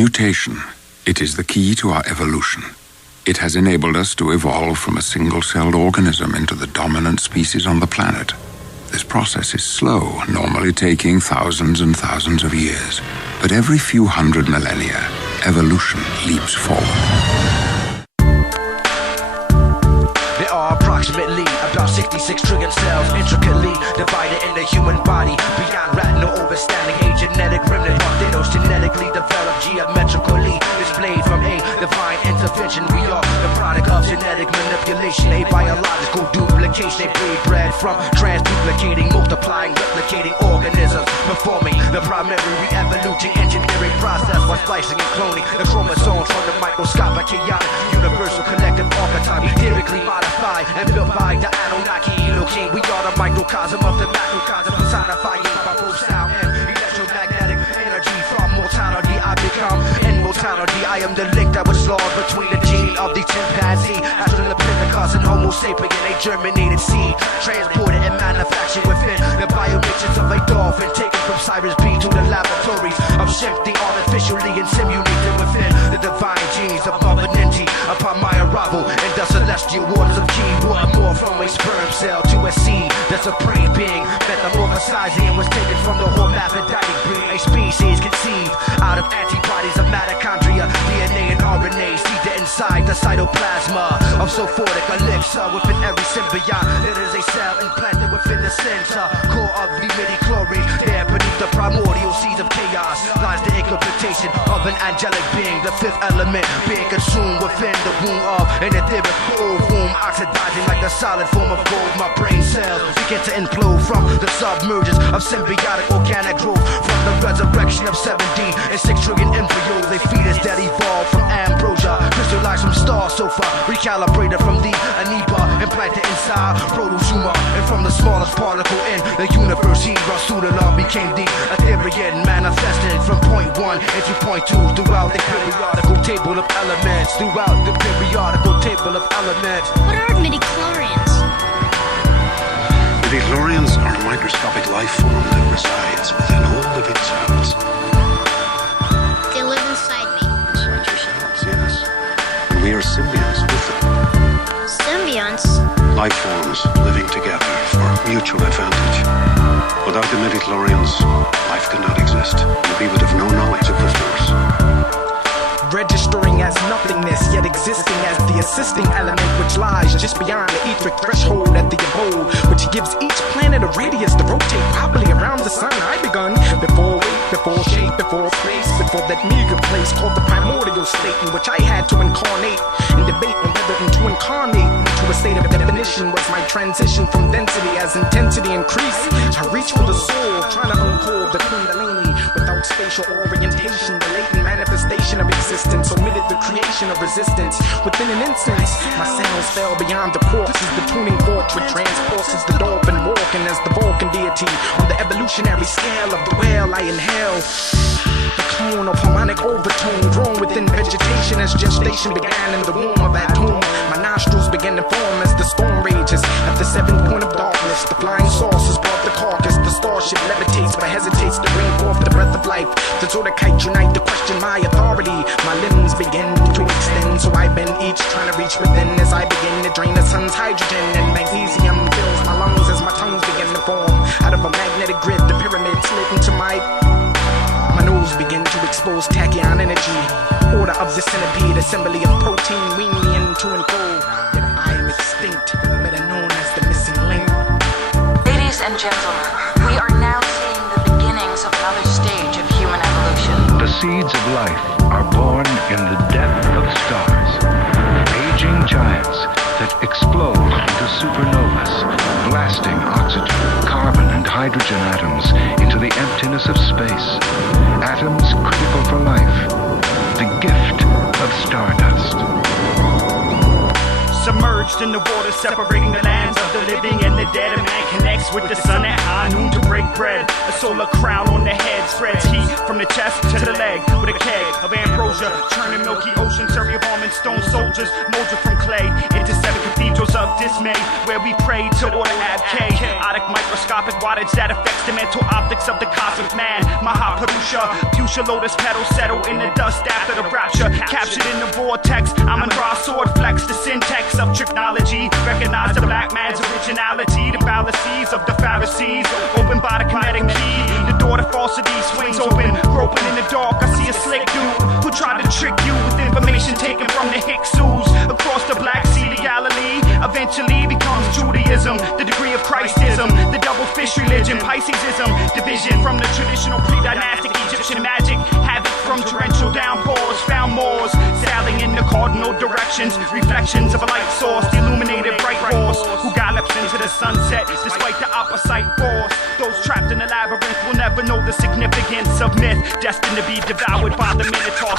Mutation. It is the key to our evolution. It has enabled us to evolve from a single-celled organism into the dominant species on the planet. This process is slow, normally taking thousands and thousands of years. But every few hundred millennia, evolution leaps forward. There are approximately about 66 trillion cells intricately divided in the human body. Beyond rat, no overstanding. A genetic remnant of Thanos genetically developed geometrically displayed from a divine intervention. We are the product of genetic manipulation, a biological duplication. They breed bred from transduplicating, multiplying, replicating organisms, performing the primary re-evoluting engineering process while splicing and cloning the chromosomes from the microscopic, chaotic, universal collective archetype, theoretically modified and built by the Anunnaki Elohim. We are the microcosm of the macrocosm, personifying by both sound and electromagnetic energy. From mortality I become immortality. I am the link that was lost between the gene of the chimpanzee, Australopithecus and Homo sapien, a germinated seed, transported and manufactured within the biomatrix of a dolphin, taken from Cyrus B to the laboratories of shifting artificially and simulated within the divine genes of Mother Ninti. Upon my arrival in the celestial waters of Ki, more from a sperm cell to a seed, the supreme being metamorphosizing and was taken from the hermaphroditic breed, a species conceived out of antibodies of mitochondria, DNA and RNA, seeded inside the cytoplasma of sulfuric elixir within every symbiont. There is a cell implanted within the center core of the midi-chlorine. There beneath the primordial seeds of chaos lies the incubator of an angelic being, the fifth element being consumed within the womb of an etheric womb, oxidizing like the solid form of gold. My brain cells begin to implode from the submergence of symbiotic organic growth, from the resurrection of 7D and 6 trillion embryos, a fetus that evolved from ambrosia, crystallized from star sofa, recalibrated from the amoeba, implanted inside protozoa, and from the smallest particle in the universe, he Rasulullah became the Etherean, manifested from point 1 into point 2 throughout the periodical table of elements. Throughout the periodical table of elements. What are midichlorians? Midichlorians are a microscopic life form that resides within all living cells. They live inside me. Inside your cells, yes. And we are symbionts with them. Symbionts? Life forms living together for mutual advantage. Without the midichlorians, life could not exist, and we would have no knowledge of the force. Registering as nothingness, yet existing as the assisting element which lies just beyond the etheric threshold at the abode, which gives each planet a radius to rotate properly around the sun. I begun before weight, before shape, before place, before that meager place called the primordial state, in which I had to incarnate and debate on whether to incarnate into a state of definition was my transition from density. As intensity increased, I reached for the soul, trying to uncoil the kundalini without spatial orientation, the latent manifestation of existence omitted the creation of resistance. Within an instant, my cells fell beyond the corpse as the tuning fork which transports the dolphin walking as the Vulcan deity on the evolutionary scale of the whale. I inhale the clone of harmonic overtone grown within vegetation as gestation began in the womb of that tomb. My nostrils began to form as the storm rages at the seventh point of darkness. The flying saucers brought the carcass. The starship levitates but hesitates to bring forth the breath of life. The Zodakite unite to question my authority. My limbs begin to extend, so I bend each trying to reach within as I begin to drain the sun's hydrogen, and magnesium fills my lungs as my tongues begin to form out of a magnetic grid. The pyramid slid into my nose begin to expose tachyon energy. Order of the centipede, assembly of protein, wean me into and go. Yet I am extinct, better known as the missing link. Ladies and gentlemen, we are now seeing the beginnings of another stage of human evolution. The seeds of life are born in the depth of stars. Aging giants that explode into supernovas, blasting oxygen, carbon, and hydrogen atoms into the emptiness of space. Atoms critical for life. The gift of stardust. Submerged in the water, separating the lands of the living and the dead. A man connects with the sun at high noon to break bread. A solar crown on the head spreads heat from the chest to the leg with a keg of ambrosia, churning milky ocean, serving of almond stone soldiers, molded from clay into 7 cathedrals of dismay, where we pray to order abk. Chaotic microscopic wattage that affects the mental optics of the cosmic man. Mahapurusha, few push a lotus petal, settle in the dust after the rapture. Captured in the vortex, I'm in raw sword flex. The syntax of technology, recognize the black man's originality. The fallacies of the Pharisees, opened by the kinetic key. The door to falsity swings open, groping in the dark. I see a slick dude who tried to trick you with information taken from the Hyksos. Across the Black Sea to Galilee, eventually becomes Judaism. The degree of Christism, the double fish religion, Piscesism. Division from the traditional pre-dynastic Egyptian magic. Havoc from torrential downpours, found Moors sailing in the cardinal directions. Reflections of a light source, the illuminated bright force who gallops into the sunset despite the opposite force. Those trapped in the labyrinth will never know the significance of myth, destined to be devoured by the Minotaur